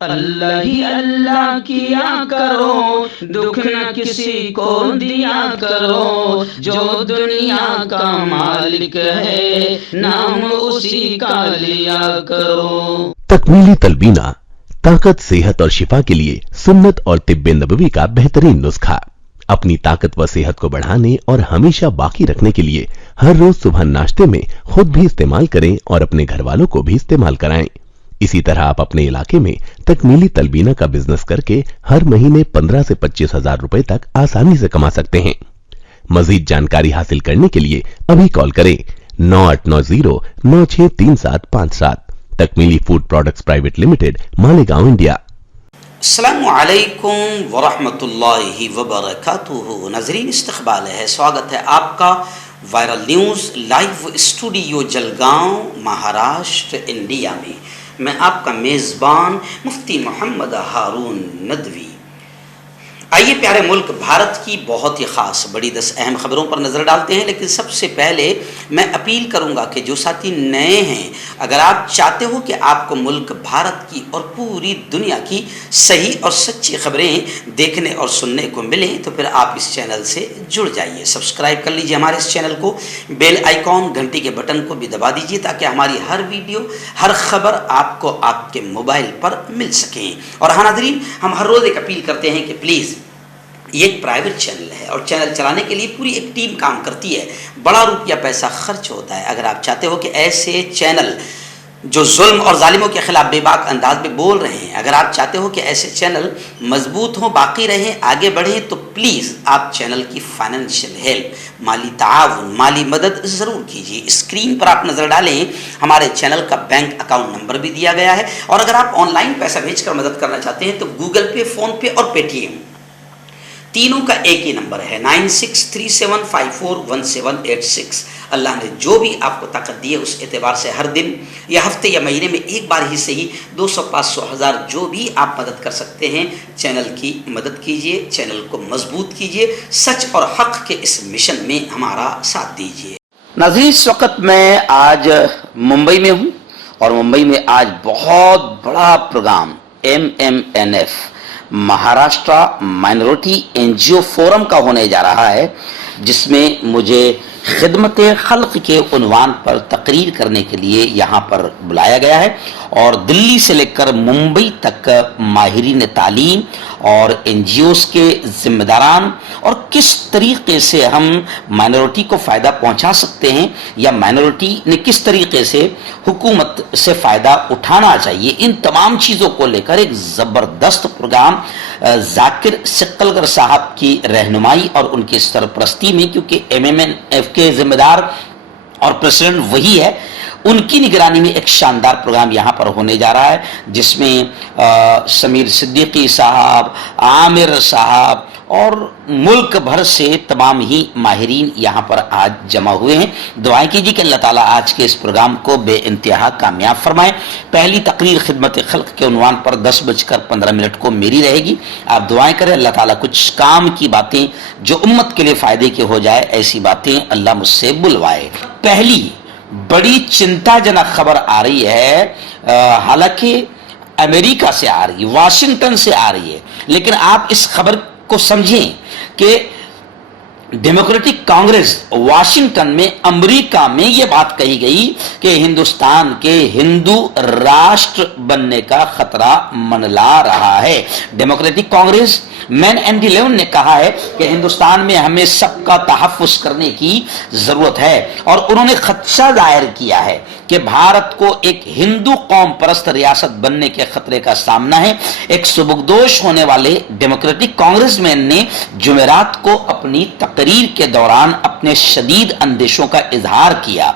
اللہ ہی اللہ کیا کرو، دکھ نہ کسی کو دیا کرو، جو دنیا کا مالک ہے نام اسی کا لیا کرو۔ تکمیلی تلبینہ طاقت، صحت اور شفا کے لیے سنت اور طب نبوی کا بہترین نسخہ۔ اپنی طاقت و صحت کو بڑھانے اور ہمیشہ باقی رکھنے کے لیے ہر روز صبح ناشتے میں خود بھی استعمال کریں اور اپنے گھر والوں کو بھی استعمال کرائیں۔ اسی طرح آپ اپنے علاقے میں تکمیلی تلبینہ کا بزنس کر کے ہر مہینے 15 سے 25 ہزار روپے تک آسانی سے کما سکتے ہیں۔ مزید جانکاری حاصل کرنے کے لیے ابھی کال کریں 9890963757۔ Takmeeli food products private limited, Malegaon, India. السلام علیکم ورحمۃ اللہ وبرکاتہ۔ ناظرین، استقبال ہے، سواگت ہے آپ کا viral news live studio Jalgaon, Maharashtra, India میں۔ میں آپ کا میزبان مفتی محمد ہارون ندوی۔ آئیے پیارے ملک بھارت کی بہت ہی خاص بڑی 10 اہم خبروں پر نظر ڈالتے ہیں، لیکن سب سے پہلے میں اپیل کروں گا کہ جو ساتھی نئے ہیں، اگر آپ چاہتے ہو کہ آپ کو ملک بھارت کی اور پوری دنیا کی صحیح اور سچی خبریں دیکھنے اور سننے کو ملیں تو پھر آپ اس چینل سے جڑ جائیے، سبسکرائب کر لیجیے ہمارے اس چینل کو، بیل آئیکن گھنٹی کے بٹن کو بھی دبا دیجیے تاکہ ہماری ہر ویڈیو، ہر خبر آپ کو آپ کے موبائل پر مل سکیں۔ اور ہاں ناظرین، ہم ہر روز ایک اپیل کرتے ہیں کہ پلیز، یہ ایک پرائیویٹ چینل ہے اور چینل چلانے کے لیے پوری ایک ٹیم کام کرتی ہے، بڑا روپیہ پیسہ خرچ ہوتا ہے۔ اگر آپ چاہتے ہو کہ ایسے چینل جو ظلم اور ظالموں کے خلاف بے باک انداز میں بول رہے ہیں، اگر آپ چاہتے ہو کہ ایسے چینل مضبوط ہوں، باقی رہیں، آگے بڑھیں، تو پلیز آپ چینل کی فائنینشیل ہیلپ، مالی تعاون، مالی مدد ضرور کیجیے۔ اسکرین پر آپ نظر ڈالیں، ہمارے چینل کا بینک اکاؤنٹ نمبر بھی دیا گیا ہے، اور اگر آپ آن لائن پیسہ بھیج کر مدد کرنا چاہتے ہیں تو گوگل پے، فون پے اور پے ٹی ایم تینوں کا ایک ہی نمبر ہے، 9637541786۔ اللہ نے جو بھی آپ کو طاقت دی ہے اس اعتبار سے ہر دن یا ہفتے یا مہینے میں ایک بار ہی صحیح 200، 500، 1000 جو بھی آپ مدد کر سکتے ہیں، چینل کی مدد کیجیے، چینل کو مضبوط کیجیے، سچ اور حق کے اس مشن میں ہمارا ساتھ دیجیے۔ ناظرین، اس وقت میں آج ممبئی میں ہوں، اور ممبئی میں آج بہت بڑا programme MMNF Maharashtra minority NGO forum کا ہونے جا رہا ہے، جس میں مجھے خدمت خلق کے عنوان پر تقریر کرنے کے لیے یہاں پر بلایا گیا ہے، اور دلی سے لے کر ممبئی تک ماہرین تعلیم اور NGOs کے ذمہ داران، اور کس طریقے سے ہم مائنورٹی کو فائدہ پہنچا سکتے ہیں یا مائنورٹی نے کس طریقے سے حکومت سے فائدہ اٹھانا چاہیے، ان تمام چیزوں کو لے کر ایک زبردست پروگرام ذاکر سقلگر صاحب کی رہنمائی اور ان کی سرپرستی میں، کیونکہ MMNF کے ذمہ دار اور پریزیڈنٹ وہی ہے، ان کی نگرانی میں ایک شاندار پروگرام یہاں پر ہونے جا رہا ہے، جس میں سمیر صدیقی صاحب، عامر صاحب اور ملک بھر سے تمام ہی ماہرین یہاں پر آج جمع ہوئے ہیں۔ دعائیں کیجیے کہ اللہ تعالیٰ آج کے اس پروگرام کو بے انتہا کامیاب فرمائے۔ پہلی تقریر خدمت خلق کے عنوان پر 10:15 کو میری رہے گی۔ آپ دعائیں کریں، اللہ تعالیٰ کچھ کام کی باتیں جو امت کے لیے فائدے کی ہو جائے، ایسی باتیں اللہ مجھ سے بلوائے۔ پہلی بڑی چنتا جنک خبر آ رہی ہے، حالانکہ امریکہ سے آ رہی ہے، واشنگٹن سے آ رہی ہے، لیکن آپ اس خبر کو سمجھیں کہ ڈیموکریٹک کانگریس واشنگٹن میں امریکہ میں یہ بات کہی گئی کہ ہندوستان کے ہندو راشٹر بننے کا خطرہ منڈلا رہا ہے۔ ڈیموکریٹک کانگریس مین اینڈ 11 نے کہا ہے کہ ہندوستان میں ہمیں سب کا تحفظ کرنے کی ضرورت ہے، اور انہوں نے خدشہ ظاہر کیا ہے کہ بھارت کو ایک ہندو قوم پرست ریاست بننے کے خطرے کا سامنا ہے۔ ایک سبکدوش ہونے والے ڈیموکریٹک کانگریس مین نے جمعرات کو اپنی تقریر کے دوران اپنے شدید اندیشوں کا اظہار کیا،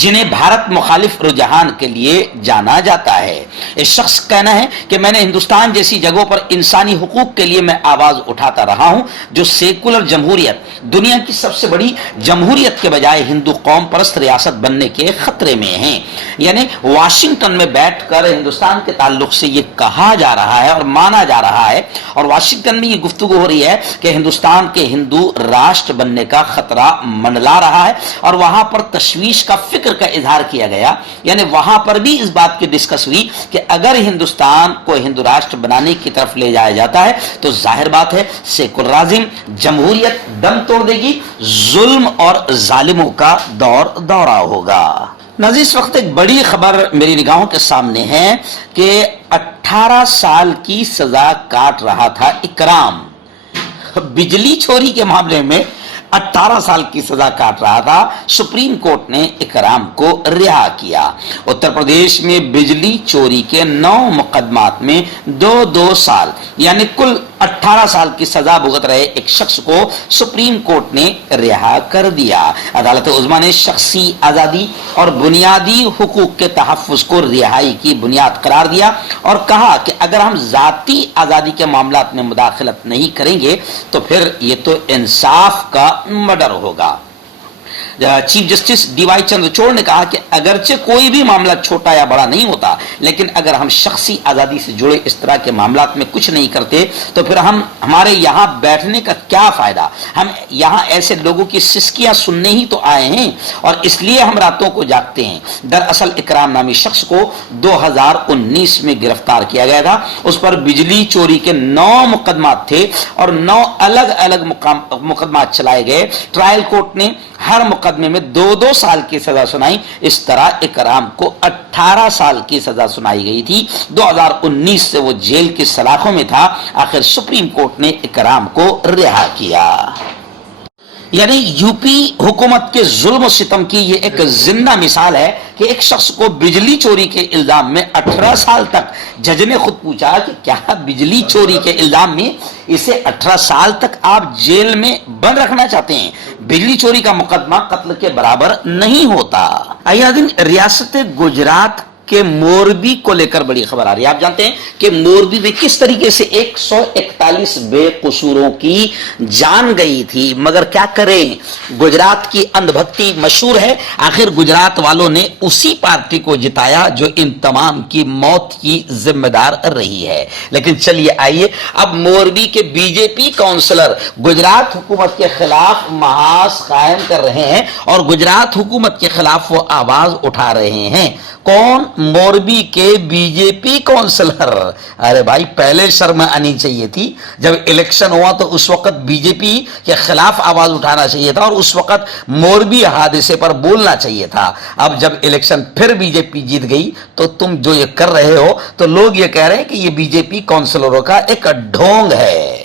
جنہیں بھارت مخالف رجحان کے لیے جانا جاتا ہے۔ اس شخص کا کہنا ہے کہ میں نے ہندوستان جیسی جگہوں پر انسانی حقوق کے لیے میں آواز اٹھاتا رہا ہوں، جو سیکولر جمہوریت، دنیا کی سب سے بڑی جمہوریت کے بجائے ہندو قوم پرست ریاست بننے کے خطرے میں ہیں۔ یعنی واشنگٹن میں بیٹھ کر ہندوستان کے تعلق سے یہ کہا جا رہا ہے اور مانا جا رہا ہے، اور واشنگٹن میں یہ گفتگو ہو رہی ہے کہ ہندوستان کے ہندو راشٹر بننے کا خطرہ منڈلا رہا ہے، اور وہاں پر تشویش کا فکر کا اظہار کیا گیا، یعنی وہاں پر بھی اس بات کی ڈسکس ہوئی کہ اگر ہندوستان کو ہندو راشٹر بنانے کی طرف لے جایا جاتا ہے تو ظاہر بات ہے سیکولرازم، جمہوریت دم توڑ دے گی، ظلم اور ظالموں کا دورہ ہوگا۔ ناظرین، اس وقت ایک بڑی خبر میری نگاہوں کے سامنے ہے کہ 18 سال کی سزا کاٹ رہا تھا اکرام، بجلی چوری کے معاملے میں 18 سال کی سزا کاٹ رہا تھا، سپریم کورٹ نے اکرام کو رہا کیا۔ اتر پردیش میں بجلی چوری کے 9 مقدمات میں 2 سال یعنی کل 18 سال کی سزا بھگت رہے ایک شخص کو سپریم کورٹ نے رہا کر دیا۔ عدالت عظمیٰ نے شخصی آزادی اور بنیادی حقوق کے تحفظ کو رہائی کی بنیاد قرار دیا اور کہا کہ اگر ہم ذاتی آزادی کے معاملات میں مداخلت نہیں کریں گے تو پھر یہ تو انصاف کا مڈر ہوگا۔ Chief justice D Y Chandrachud نے کہا کہ اگرچہ کوئی بھی معاملہ چھوٹا یا بڑا نہیں ہوتا، لیکن اگر ہم شخصی آزادی سے جڑے اس طرح کے معاملات میں کچھ نہیں کرتے تو پھر ہمارے یہاں بیٹھنے کا کیا فائدہ؟ ہم یہاں ایسے لوگوں کی سسکیاں سننے ہی تو آئے ہیں اور اس لیے ہم راتوں کو جاگتے ہیں۔ دراصل اکرام نامی شخص کو 2019 میں گرفتار کیا گیا تھا، اس پر بجلی چوری کے 9 مقدمات تھے اور 9 الگ الگ مقدمات چلائے گئے۔ ٹرائل کورٹ نے ہر مقدمے میں 2 سال کی سزا سنائی، اس طرح اکرام کو 18 سال کی سزا سنائی گئی تھی۔ 2019 سے وہ جیل کی سلاخوں میں تھا، آخر سپریم کورٹ نے اکرام کو رہا کیا۔ یعنی یو پی حکومت کے ظلم و ستم کی یہ ایک زندہ مثال ہے کہ ایک شخص کو بجلی چوری کے الزام میں 18 سال تک، جج نے خود پوچھا کہ کیا بجلی چوری کے الزام میں اسے 18 سال تک آپ جیل میں بند رکھنا چاہتے ہیں؟ بجلی چوری کا مقدمہ قتل کے برابر نہیں ہوتا۔ ریاست گجرات کہ موربی کو لے کر بڑی خبر آ رہی ہے۔ آپ جانتے ہیں کہ موربی میں کس طریقے سے 141 بے قصوروں کی جان گئی تھی، مگر کیا کریں، گجرات کی اندھ بھکتی مشہور ہے۔ آخر گجرات والوں نے اسی پارٹی کو جتایا جو ان تمام کی موت کی ذمہ دار رہی ہے۔ لیکن چلیے آئیے، اب موربی کے بی جے پی کونسلر گجرات حکومت کے خلاف محاذ قائم کر رہے ہیں اور گجرات حکومت کے خلاف وہ آواز اٹھا رہے ہیں۔ کون؟ موربی کے بی جے پی کونسلر۔ ارے بھائی، پہلے شرم آنی چاہیے تھی، جب الیکشن ہوا تو اس وقت بی جے پی کے خلاف آواز اٹھانا چاہیے تھا اور اس وقت موربی حادثے پر بولنا چاہیے تھا۔ اب جب الیکشن پھر بی جے پی جیت گئی تو تم جو یہ کر رہے ہو تو لوگ یہ کہہ رہے ہیں کہ یہ بی جے پی کونسلروں کا ایک ڈھونگ ہے۔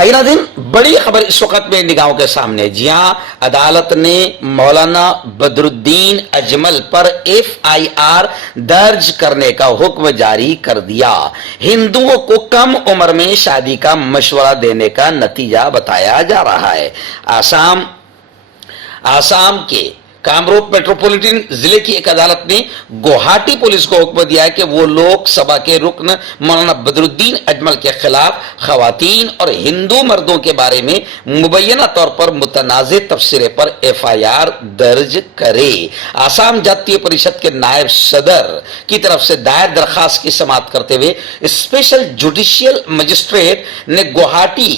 آئینہ دن بڑی خبر اس وقت میں نگاہوں کے سامنے، جی ہاں، عدالت نے مولانا بدر الدین اجمل پر FIR درج کرنے کا حکم جاری کر دیا۔ ہندوؤں کو کم عمر میں شادی کا مشورہ دینے کا نتیجہ بتایا جا رہا ہے۔ آسام کے کامروپ میٹروپولیٹن ضلع کی ایک عدالت نے گوہاٹی پولیس کو حکم دیا ہے کہ وہ لوک سبھا کے رکن مولانا بدر الدین اجمل کے خلاف خواتین اور ہندو مردوں کے بارے میں مبینہ طور پر متنازع تبصرے پر FIR درج کرے۔ آسام جاتیہ پریشد کے نائب صدر کی طرف سے دائر درخواست کی سماعت کرتے ہوئے اسپیشل جوڈیشل مجسٹریٹ نے گوہاٹی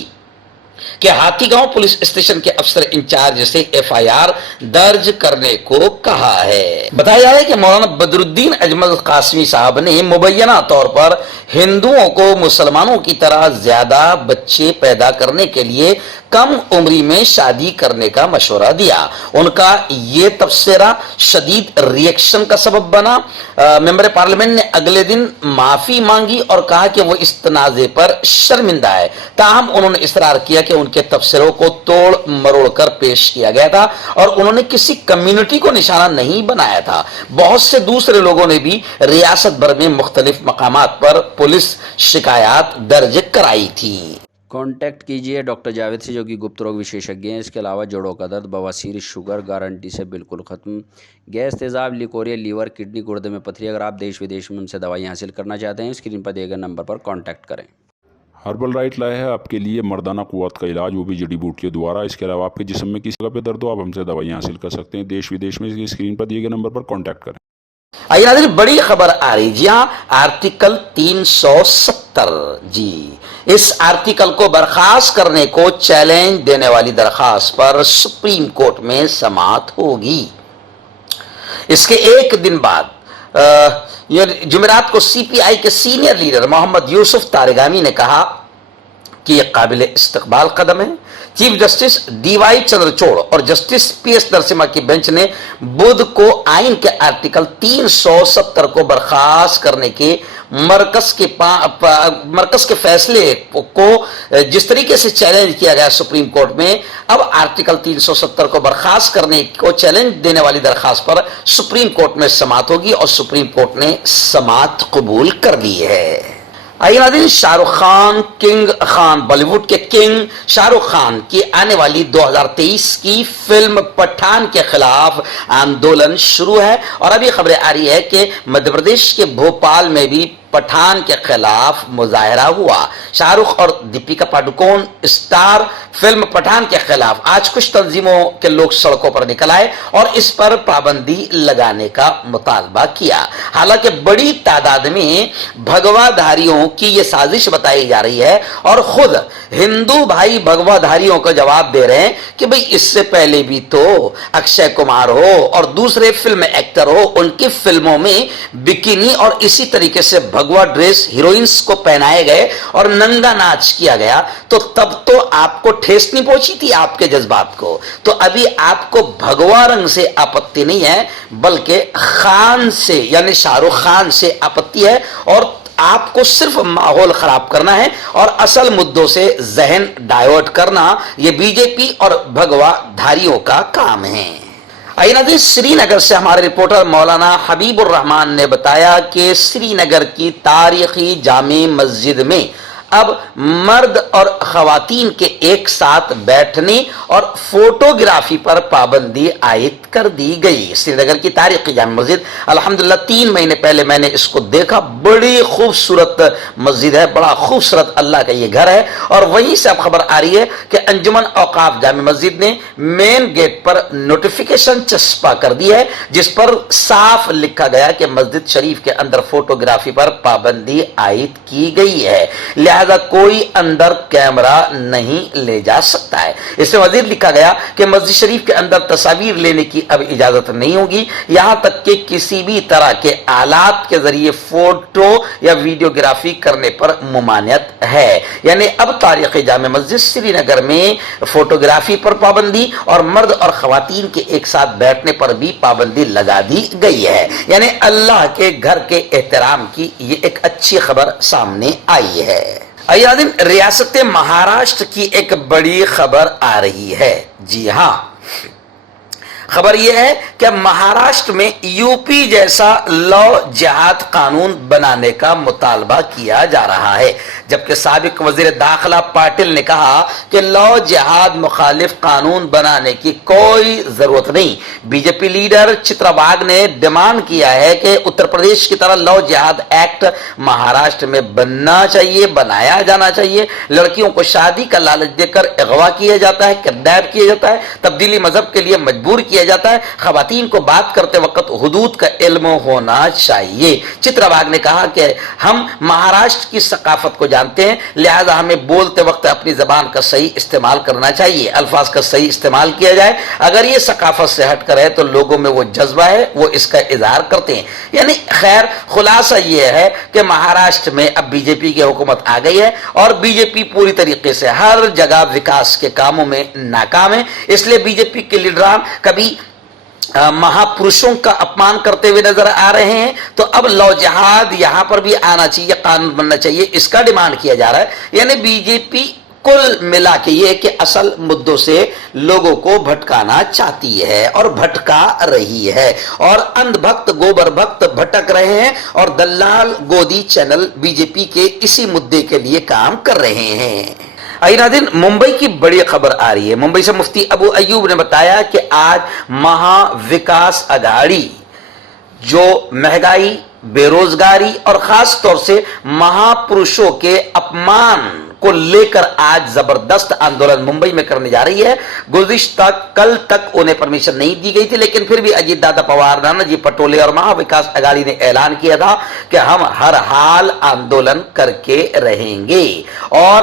کہ ہاتھی گاؤں پولیس اسٹیشن کے افسر انچارج سے FIR درج کرنے کو کہا ہے۔ بتایا جا رہا ہے کہ مولانا بدر الدین اجمل قاسمی صاحب نے مبینہ طور پر ہندوؤں کو مسلمانوں کی طرح زیادہ بچے پیدا کرنے کے لیے کم عمری میں شادی کرنے کا مشورہ دیا۔ ان کا یہ تبصرہ شدید ریئیکشن کا سبب بنا۔ ممبر پارلیمنٹ نے اگلے دن معافی مانگی اور کہا کہ وہ اس تنازع پر شرمندہ ہے، تاہم انہوں نے اصرار کیا کہ ان کے تبصروں کو توڑ مروڑ کر پیش کیا گیا تھا اور انہوں نے کسی کمیونٹی کو نشانہ نہیں بنایا تھا۔ بہت سے دوسرے لوگوں نے بھی ریاست بھر میں مختلف مقامات پر پولیس شکایات درج کرائی تھی۔ کانٹیکٹ کیجئے ڈاکٹر جاوید سے جو کہ گپت روگ وشیشجی ہیں۔ اس کے علاوہ جوڑوں کا درد، بواسیر، شوگر گارنٹی سے بالکل ختم، گیس، تیزاب، لیکوریا، لیور، کڈنی، گردے میں پتھری۔ اگر آپ دیش ودیش میں ان سے دوائیں حاصل کرنا چاہتے ہیں اسکرین پر دیے گئے نمبر پر کانٹیکٹ کریں۔ ہربل رائٹ لائے ہے آپ کے لیے مردانہ قوت کا علاج، وہ بھی جڑی بوٹیوں دوارا۔ اس کے علاوہ آپ کے جسم میں کسی جگہ پہ درد ہو آپ ہم سے دوائیں حاصل کر سکتے ہیں دیش ودیش میں۔ اسکرین پر دیے گئے نمبر پر کانٹیکٹ کریں۔ آئیے ناظرین، بڑی خبر آ رہی، جی ہاں، آرٹیکل 370، جی اس آرٹیکل کو برخاست کرنے کو چیلنج دینے والی درخواست پر سپریم کورٹ میں سماعت ہوگی۔ اس کے ایک دن بعد جمعرات کو سی پی آئی کے سینئر لیڈر محمد یوسف تارگامی نے کہا کہ یہ قابل استقبال قدم ہے. Chief justice D Y Chandrachud اور جسٹس پی ایس نرسمہا کی بینچ نے بدھ کو آئین کے آرٹیکل 370 کو برخاست کرنے کے مرکز کے فیصلے کو جس طریقے سے چیلنج کیا گیا سپریم کورٹ میں، اب آرٹیکل 370 کو برخاست کرنے کو چیلنج دینے والی درخواست پر سپریم کورٹ میں سماعت ہوگی اور سپریم کورٹ نے سماعت قبول کر لی ہے. آئیے ناظرین، Shah Rukh Khan king Khan, Bollywood کے کنگ شاہ رخ خان کی آنے والی 2023 کی فلم پٹھان کے خلاف آندولن شروع ہے، اور ابھی خبریں آ رہی ہے کہ مدھیہ پردیش کے بھوپال میں بھی پٹھان کے خلاف مظاہرہ ہوا. شاہ رخ اور دیپیکا پاڈوکون اسٹار فلم پٹھان کے خلاف آج کچھ تنظیموں کے لوگ سڑکوں پر نکل آئے اور اس پر پابندی لگانے کا مطالبہ کیا. حالانکہ بڑی تعداد میں بھگوا دھاریوں کی یہ سازش بتائی جا رہی ہے، اور خود ہندو بھائی بھگوا دھاریوں کو جواب دے رہے ہیں کہ بھئی اس سے پہلے بھی تو اکشے کمار ہو اور دوسرے فلم ایکٹر ہو، ان کی فلموں میں بکینی اور اسی طریقے سے بھگوا ڈریس ہیروئنس کو پہنائے گئے اور ننگا ناچ کیا گیا، تو تب تو آپ کو ٹھیس نہیں پہنچی تھی آپ کے جذبات کو. تو ابھی آپ کو بھگوا رنگ سے آپتی نہیں ہے، بلکہ خان سے یعنی شاہ رخ خان سے آپتی ہے، اور آپ کو صرف ماحول خراب کرنا ہے اور اصل مدوں سے ذہن ڈائیورٹ کرنا یہ بی جے پی اور بھگوا دھاریوں کا کام ہے. آئیے ناظرین، سری نگر سے ہمارے رپورٹر مولانا حبیب الرحمان نے بتایا کہ سری نگر کی تاریخی جامع مسجد میں اب مرد اور خواتین کے ایک ساتھ بیٹھنے اور فوٹوگرافی پر پابندی عائد کر دی گئی. سری نگر کی تاریخی جامع مسجد الحمدللہ 3 مہینے پہلے میں نے اس کو دیکھا، بڑی خوبصورت مسجد ہے، بڑا خوبصورت اللہ کا یہ گھر ہے. اور وہیں سے اب خبر آ رہی ہے کہ انجمن اوقاف جامع مسجد نے مین گیٹ پر نوٹیفیکیشن چسپاں کر دی ہے، جس پر صاف لکھا گیا کہ مسجد شریف کے اندر فوٹوگرافی پر پابندی عائد کی گئی ہے، لہذا کوئی اندر کیمرہ نہیں لے جا سکتا ہے. اس میں مزید لکھا گیا کہ مسجد شریف کے اندر تصاویر لینے کی اب اجازت نہیں ہوگی، یہاں تک کہ کسی بھی طرح کے آلات کے ذریعے فوٹو یا ویڈیوگرافی کرنے پر ممانعت ہے. یعنی اب تاریخی جامع مسجد سری نگر میں فوٹوگرافی پر پابندی اور مرد اور خواتین کے ایک ساتھ بیٹھنے پر بھی پابندی لگا دی گئی ہے. یعنی اللہ کے گھر کے احترام کی یہ ایک اچھی خبر سامنے آئی ہے. ریاست مہاراشٹر کی ایک بڑی خبر آ رہی ہے. جی ہاں، خبر یہ ہے کہ مہاراشٹر میں یو پی جیسا لو جہاد قانون بنانے کا مطالبہ کیا جا رہا ہے، جبکہ سابق وزیر داخلہ پاٹل نے کہا کہ لو جہاد مخالف قانون بنانے کی کوئی ضرورت نہیں. بی جے پی لیڈر چترا باگ نے ڈیمانڈ کیا ہے کہ اتر پردیش کی طرح لو جہاد ایکٹ مہاراشٹر میں بننا چاہیے، بنایا جانا چاہیے. لڑکیوں کو شادی کا لالچ دے کر اغوا کیا جاتا ہے، کڈنیپ کیا جاتا ہے، تبدیلی مذہب کے لیے مجبور کیا جاتا ہے. خواتین کو بات کرتے وقت حدود کا علم ہونا چاہیے. چترا باگ نے کہا کہ ہم مہاراشٹر کی ثقافت کو جانتے ہیں، لہذا ہمیں بولتے وقت اپنی زبان کا صحیح استعمال کرنا چاہیے، الفاظ کا صحیح استعمال کیا جائے. اگر یہ ثقافت سے ہٹ کر ہے تو لوگوں میں وہ جذبہ ہے، وہ اس کا اظہار کرتے ہیں. یعنی خیر، خلاصہ یہ ہے کہ مہاراشٹر میں اب بی جے پی کی حکومت آ گئی ہے اور بی جے پی پوری طریقے سے ہر جگہ وکاس کے کاموں میں ناکام ہے. اس لیے بی جے پی کے لیڈران کبھی مہا پروشوں کا اپمان کرتے ہوئے نظر آ رہے ہیں، تو اب لو جہاد یہاں پر بھی آنا چاہیے، قانون بننا چاہیے، اس کا ڈیمانڈ کیا جا رہا ہے. یعنی بی جے پی کل ملا کے یہ کہ اصل مدوں سے لوگوں کو بھٹکانا چاہتی ہے اور بھٹکا رہی ہے، اور اندھ بھکت گوبر بھکت بھٹک رہے ہیں، اور دلال گودی چینل بی جے پی کے اسی مدے کے لیے کام کر رہے ہیں. ناظرین، ممبئی کی بڑی خبر آ رہی ہے. ممبئی سے مفتی ابو ایوب نے بتایا کہ آج مہا وکاس اگاڑی جو مہنگائی، بے روزگاری اور خاص طور سے مہا پروشوں کے اپمان کو لے کر آج زبردست آندولن ممبئی میں کرنے جا رہی ہے. گزشتہ کل تک انہیں پرمیشن نہیں دی گئی تھی، لیکن پھر بھی اجیت دادا پوار، نانا جی پٹولے اور مہا وکاس اگاڑی نے اعلان کیا تھا کہ ہم ہر حال آندولن کر کے رہیں گے. اور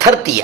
30।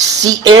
CA